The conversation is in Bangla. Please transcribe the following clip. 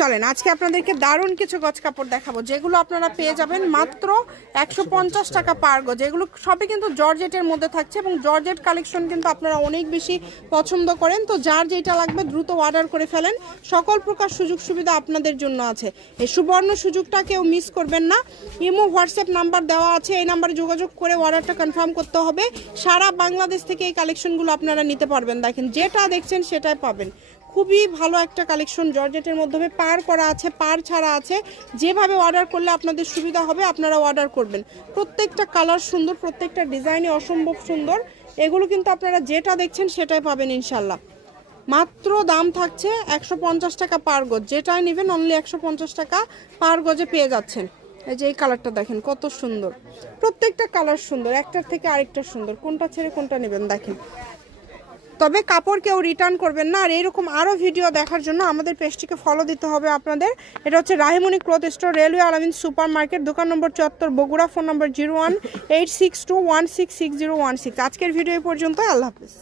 চলেন আজকে আপনাদেরকে দারুণ কিছু গজ কাপড় দেখাবো, যেগুলো আপনারা পেয়ে যাবেন মাত্র 150 টাকা পার গজ। এগুলো সবই কিন্তু জর্জেটের মধ্যে থাকছে এবং জর্জেট কালেকশন কিন্তু আপনারা অনেক বেশি পছন্দ করেন। তো যার যেটা লাগবে দ্রুত অর্ডার করে ফেলেন, সকল প্রকার সুযোগ সুবিধা আপনাদের জন্য আছে। এই সুবর্ণ সুযোগটা কেউ মিস করবেন না। ইমো হোয়াটসঅ্যাপ নাম্বার দেওয়া আছে, এই নাম্বারে যোগাযোগ করে অর্ডারটা কনফার্ম করতে হবে। সারা বাংলাদেশ থেকে এই কালেকশনগুলো আপনারা নিতে পারবেন। দেখেন যেটা দেখছেন সেটাই পাবেন। খুবই ভালো একটা কালেকশন, জর্জেটের মধ্যে পার করা আছে, পার ছাড়া আছে। যেভাবে অর্ডার করলে আপনাদের সুবিধা হবে আপনারা অর্ডার করবেন। প্রত্যেকটা কালার সুন্দর, প্রত্যেকটা ডিজাইনই অসম্ভব সুন্দর। এগুলো কিন্তু আপনারা যেটা দেখছেন সেটাই পাবেন ইনশাল্লাহ। মাত্র দাম থাকছে 150 টাকা পার গজ। যেটাই নেবেন অনলি 150 টাকা পার গজে পেয়ে যাচ্ছেন। এই যে এই কালারটা দেখেন কত সুন্দর, প্রত্যেকটা কালার সুন্দর, একটার থেকে আরেকটা সুন্দর। কোনটা ছেড়ে কোনটা নেবেন দেখেন। তবে কাপড় কেউ রিটার্ন করবেন না। আর এরকম আরও ভিডিও দেখার জন্য আমাদের পেজটিকে ফলো দিতে হবে আপনাদের। এটা হচ্ছে রাহিমণি ক্লথ স্টোর, রেলওয়ে আলামিন সুপার মার্কেট, দোকান নম্বর 74, বগুড়া। ফোন নম্বর 018621666016। আজকের ভিডিও এই পর্যন্ত। আল্লাহ হাফিজ।